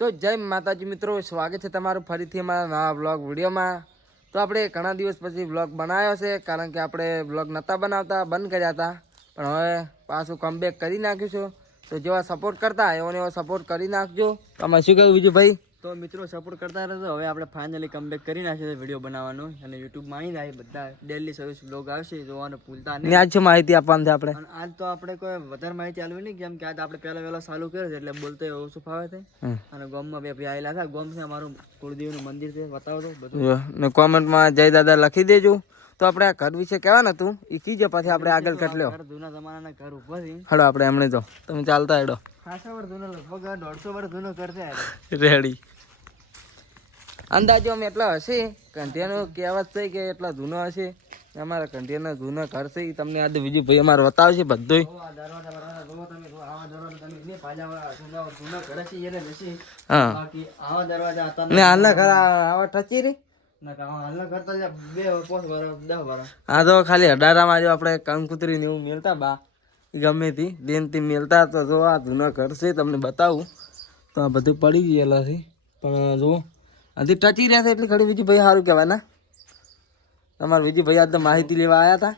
તો જય માતાજી મિત્રો, સ્વાગત છે તમારું ફરીથી અમારા નવા વ્લોગ વિડીયોમાં। તો આપણે ઘણા દિવસ પછી વ્લોગ બનાવ્યો છે, કારણ કે આપણે વ્લોગ નહોતા બનાવતા, બંધ કર્યા હતા, પણ હવે પાછું કમબેક કરી નાખ્યું છે। તો જેવા સપોર્ટ કરતા એવો ને એવો સપોર્ટ કરી નાખજો। તમે શું કહ્યું બીજું ભાઈ? તો મિત્રો સપોર્ટ કરતા રહેજો। હવે આપણે ફાઇનલી કમબેક કરી નાખ્યો છે વિડીયો બનાવવાનો, અને યુટ્યુબમાં આવી જાય બધા ડેલી સર્વિસ વ્લોગ આવશે, જોવાનું ભૂલતા નહીં। આજ શું માહિતી આપવાની છે આપણે? અને આજ તો આપણે કોઈ વધારે માહિતી આલવી નહીં, કેમ કે આજ આપણે પહેલા વહેલા ચાલુ કર્યો છે, એટલે બોલતો ઓછું ફાવે છે। અને ગામમાં બે ભાઈ આવેલા હતા, ગામ છે અમારું કુળદેવનું મંદિર છે, બતાવો તો બધું ને કોમેન્ટમાં જય દાદા લખી દેજો। તો આપણે આ ઘર વિશે કહેવાનું હતું, એ કીજો પછી આપણે આગળ કટલ્યો। જૂના જમાનાના ઘર ઉપર છે, હડો આપણે એમણે તો તમે ચાલતા હેડો। ખાસા વર્ષ જૂનો, લગભગ 150 વર્ષ જૂનો ઘર છે। રેડી અંદાજો અમે એટલા હશે, કંઠિયાનો કહેવત છે કે એટલા જૂનો હશે। અમારા કંઠિયાના જૂના ઘર છે, એ તમને આજે બીજું ભાઈ અમારે બતાવશે બધું। હા ને હાલના ઘર આવા ટચી રે, હા તો ખાલી 18માં જો આપણે કંકુતરી ને એવું મેલતા બા ગમે તે બેન થી મેલતા, તો જો આ જૂના ઘર છે તમને બતાવું। તો આ બધું પડી ગયેલા છે, પણ જુઓ હજી ટચી રહ્યા છે એટલે ઘડી બીજી ભાઈ સારું કહેવાય ને। તમારે બીજી ભાઈ આજ તો માહિતી લેવા આવ્યા હતા,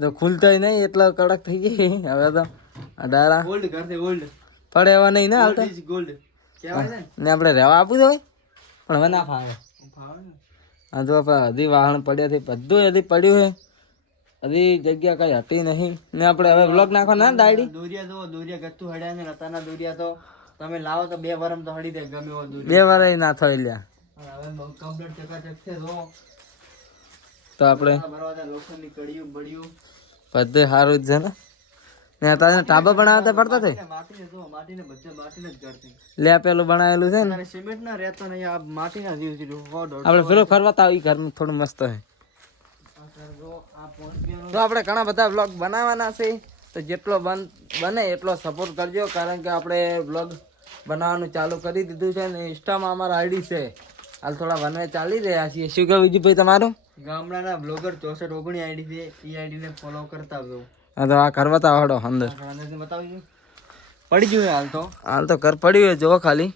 તો ખુલતા નહીં એટલે કડક થઈ ગઈ। હવે તો અડારા પડે એવા નહીં ને હાલતા ને આપણે રહેવા આપવું તો પણ હવે ના ફાવે। હા તો હજી વાહન પડ્યા છે, બધું હજી પડ્યું છે, હજી જગ્યા કઈ હતી નહીં ને આપણે હવે બ્લોક નાખવા ના ડાયડી દોરિયા જો દોરિયા ગત્તુ હડ્યા ને રતાના દોરિયા તો તમે લાવો તો 2 વરમ તો હડી દે, ગમે એવો દોરિયા 2 વાર ના થઈ લ્યા। હવે કમ્પ્લીટ ચકાચક છે જો। તો આપણે બરાબર લોખંડની કડીયું બડિયું બધે સારું જ છે ને તારે ટાબા બનાવતા પડતા થઈ માટીને જો માટીને બધે માટીને જ કરતી લે પેલું બનાવેલું છે ને, સિમેન્ટ ના રહેતો નહીં, આ માટીના જીવ છે। આપણે પેલો ફરવા તો ઘર થોડું મસ્ત છે। તો આપણે ઘણા બધા વ્લોગ બનાવવાના છે, તો જેટલો બને એટલો સપોર્ટ કરજો, કારણ કે આપણે વ્લોગ બનાવવાનું ચાલુ કરી દીધું છે ને ઇન્સ્ટામાં અમારા આઈડી છે, હાલ થોડા વનવે ચાલી રહ્યા છીએ। શું કહ્યું બીજું ભાઈ તમારું? ગામડાના બ્લોગર 6419 આઈડી છે, એ આઈડી ને ફોલો કરતા આવજો। હા તો આ કરવા તા હડો અંદર બતાવજો, પડી ગયું હાલ તો ઘર પડ્યું હોય, જો ખાલી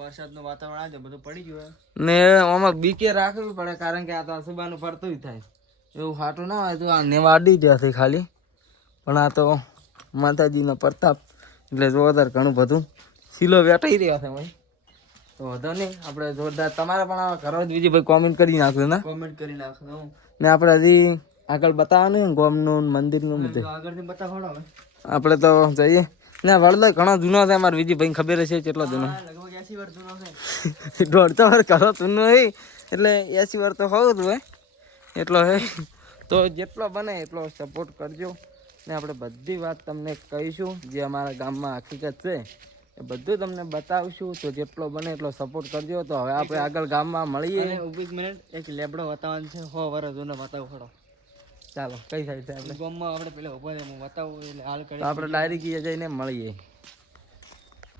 વરસાદનું વાતાવરણ આજે બધું પડી ગયું ને આમાં બીકે રાખવી પડે, કારણ કે આ તો અસુબાનું પડતું થાય, એવું હાટું ના હોય તો આ નેવા અડી જશે ખાલી, પણ આ તો માતાજીનો પ્રતાપ એટલે જોરદાર ઘણું બધું સિલો વેટાઈ રહ્યા છે ભાઈ। તો વધો નહીં, આપણે જોરદાર તમારે પણ આ ઘરો જ બીજી ભાઈ કોમેન્ટ કરી નાખજો ને, કોમેન્ટ કરી નાખજો ને આપણે હજી આગળ બતાવવાનું ગોમનું મંદિરનું બધું આગળથી બતાવો હવે આપણે તો જઈએ ને। વડલો ઘણો જૂનો છે અમારે બીજી ભાઈ ખબર છે કેટલો જૂનો, લગભગ 80 વર્ષ જૂનો છે। 150 વર્ષ ઘણો જૂનો છે, એટલે 80 વર્ષ તો હોવું જ હોય એટલો છે। તો જેટલો બને એટલો સપોર્ટ કરજો, ને આપણે બધી વાત તમને કહીશું, જે અમારા ગામમાં હકીકત છે એ બધું તમને બતાવશું। તો જેટલો બને એટલો સપોર્ટ કરજો। તો હવે આપણે આગળ ગામમાં મળીએ। એક મિનિટ, એક લેબડો બતાવવાનો છે, 100 વર્ષ જૂનો બતાવો ખડો। ચાલો કઈ સાઈડ છે આપણે ગામમાં આપણે પેલા ઉભા હું બતાવું, એટલે હાલ કરી આપણે ડાયરેક્ટ જઈને મળીએ।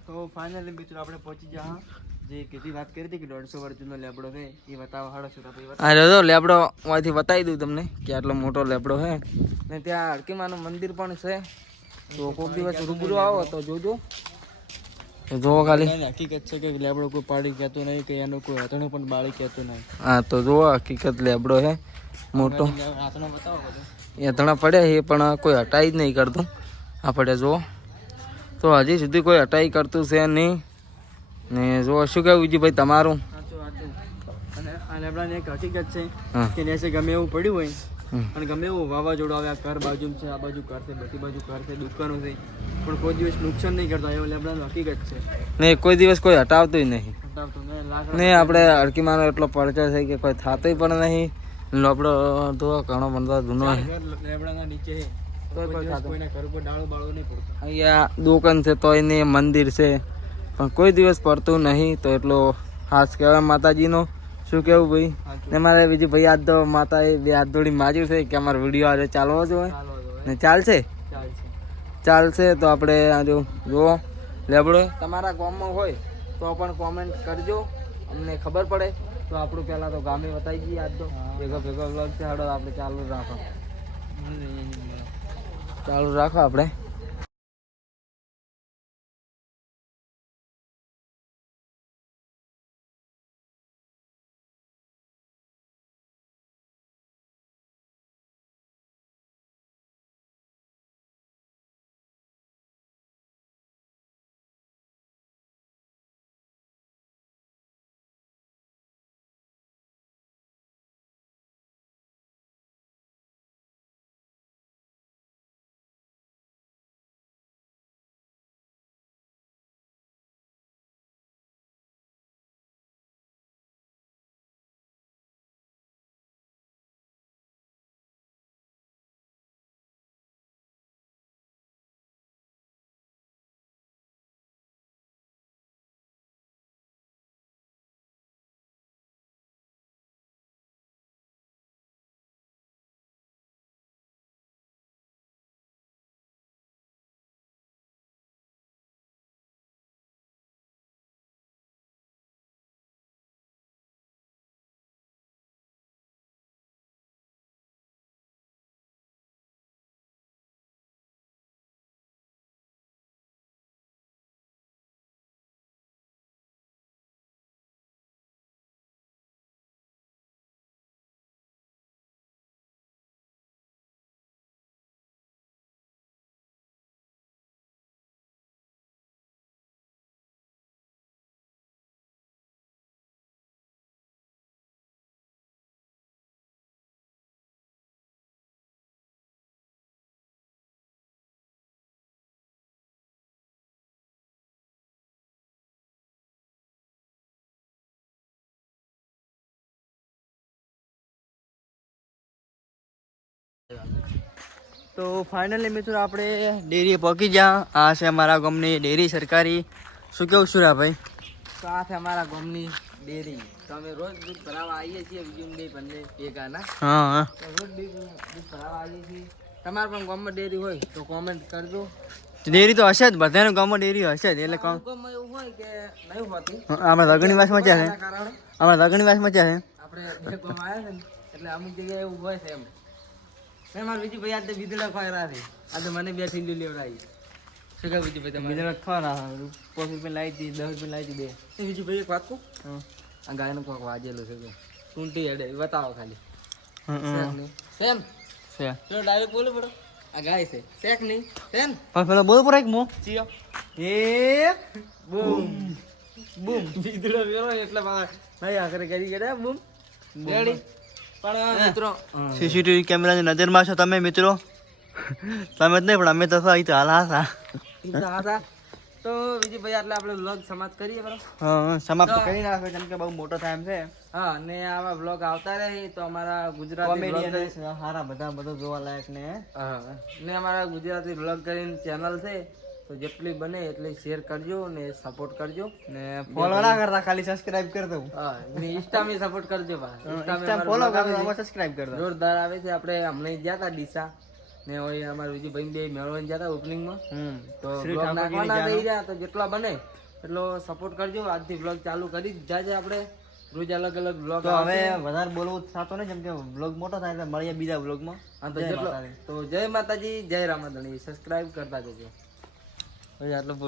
તો ફાઇનલી મિત્રો આપણે પહોંચી ગયા, જે કીધી વાત કરી હતી કે 150 વર્ષ જૂનો લેબડો છે, એ બતાવવા હાડો છું આપણે। હા જો લેબડો અહીંથી બતાવી દઉં તમને કે આટલો મોટો લેબડો છે, ને ત્યાં હડકીમાનું મંદિર પણ છે, તો કોઈક દિવસ રૂબરૂ આવો તો જોજો। જોવો ખાલી હકીકત છે કે લેબડો કોઈ પાડી કહેતો નહીં, કે એનું કોઈ હથણું પણ બાળી કહેતો નહીં। હા તો જોવો હકીકત લેબડો છે મોટો, હાથણો બતાવો બધો એ હથણા પડ્યા એ પણ કોઈ હટાઈ જ નહીં કરતું આપણે જુઓ। તો હજી સુધી કોઈ હટાઈ કરતું છે નહીં ને। જો શું કહેવું બીજું ભાઈ તમારું? અને આ લેબડાની એક હકીકત છે કે નીચે ગમે એવું પડ્યું હોય અને ગમે એવું વાવાઝોડું આવે, આ ઘર બાજુ છે, આ બાજુ ઘર છે, બધી બાજુ ઘર છે, દુકાનો છે, પણ કોઈ દિવસ નુકસાન નહીં કરતા, એવું લેબડાનું હકીકત છે ને। કોઈ દિવસ કોઈ હટાવતું નહીં ને આપણે હડકીમાનો એટલો પડચો છે કે કોઈ થતું પણ નહીં। લેબડો તો ઘણો બધો જૂનો છે, લેબડાના નીચે કોઈના ઘર ઉપર ડાળો બાળો નહીં પડતો। અહીંયા દુકાન છે તો એને મંદિર છે, પણ કોઈ દિવસ પડતું નહીં, તો એટલો ખાસ કહેવાય માતાજીનો। શું કેવું ભાઈ? ને મારે બીજું ભાઈ આજ તો માતાએ 2 હાથ જોડી માજ્યું છે કે અમારો વિડીયો આજે ચાલવો જોઈએ ને ચાલશે તો આપણે આ જુઓ લેબડો તમારા ગામમાં હોય તો પણ કોમેન્ટ કરજો, અમને ખબર પડે। તો આપણું પહેલાં તો ગામે બતાવી દઈએ, આજ તો ભેગો વ્લોગ છે, હાડો આપણે ચાલુ રાખો આપણે। તો ફાઇનલી મિત્રો આપણે ડેરી પહોંચી ગયા. આ છે અમારા ગામની ડેરી સરકારી. શું કેવું સુરાભાઈ? તો આ છે અમારા ગામની ડેરી. તો અમે રોજ દૂધ ભરાવા આવીએ છીએ બીજું બે બંને ભેગા ના. હા તો રોજ દૂધ ભરાવા આવીએ છીએ. તમારે પણ ગામમાં ડેરી હોય તો કોમેન્ટ કરજો. ડેરી તો હશે જ, બધાના ગામમાં ડેરી હશે જ. એટલે ગામમાં એવું હોય કે નહીં હોતી. આપણે લગણી વાસમાં ક્યાં છે? એના કારણે આપણે લગણી વાસમાં ક્યાં છે? આપણે બે ગામ આવ્યા છે ને એટલે અમુક જગ્યાએ એવું હોય છે એમ. મેં મારા બીજી ભાઈ આજે બીજડા ખોયરા છે. આજે મને બે ઠીંડી લેવડાવી. શું કહે બીજું ભાઈ તમારે? બીજા ખરા 5 રૂપિયા લાવી હતી, 10 રૂપિયા લાવી હતી બે. એ બીજું ભાઈ એક વાત કહું? આ ગાયનું કોક વાજેલું છે. ટૂંટી હેડે બતાવો ખાલી. સેમ છે ચલો ડાયરેક્ટ બોલો પડો. આ ગાય છે શેક નહીં સેમ. પણ પેલા બોલ પર એક મો ચિયો એ બૂમ બૂમ બીજડો વેરો એટલે ભાઈ આખરે કરી ગયા બૂમ રેડી. પણ મિત્રો સીસીટીવી કેમેરાની નજરમાં છો તમે મિત્રો. તમે જ નહીં પણ અમે તો અહીં તો હાલ હાસા. તો બીજી ભાઈ એટલે આપણે વ્લોગ સમાપ્ત કરીએ બરાબર. હા સમાપ્ત કરી નાખો કેમ કે બહુ મોટો ટાઈમ છે. હા અને આવા વ્લોગ આવતા રહે તો અમારા ગુજરાતી કોમેડિયન સારા બધા જોવા લાયક ને. હા ને અમારા ગુજરાતી વ્લોગ કરીને ચેનલ છે તો જેટલી બને એટલી શેર કરજો ને સપોર્ટ કરજો ને ફોલો ના કરતા ખાલી સબસ્ક્રાઇબ કરી દઉં. હા ને ઇન્સ્ટામાં સપોર્ટ કરજો બા. ઇન્સ્ટા ફોલો કરો સબસ્ક્રાઇબ કરી દો. જોરદાર આવે છે. આપણે હમણાં ગયા હતા ડીસા ને હોય અમારા બીજું ભાઈ બે મેળવવા ગયા હતા ઓપનિંગમાં. તો બ્લોગ નાખવાના થઈ ગયા તો જેટલા બને એટલો સપોર્ટ કરજો. આજથી બ્લોગ ચાલુ કરી દીધા છે આપણે. રોજ અલગ અલગ બ્લોગ. તો હવે વધારે બોલવું થતો નહીં કેમ કે બ્લોગ મોટો થાય એટલે મળીએ બીજા બ્લોગમાં. હા તો જેટલો તો જય માતાજી જય રામાધણી. સબસ્ક્રાઇબ કરતા જજો. આટલું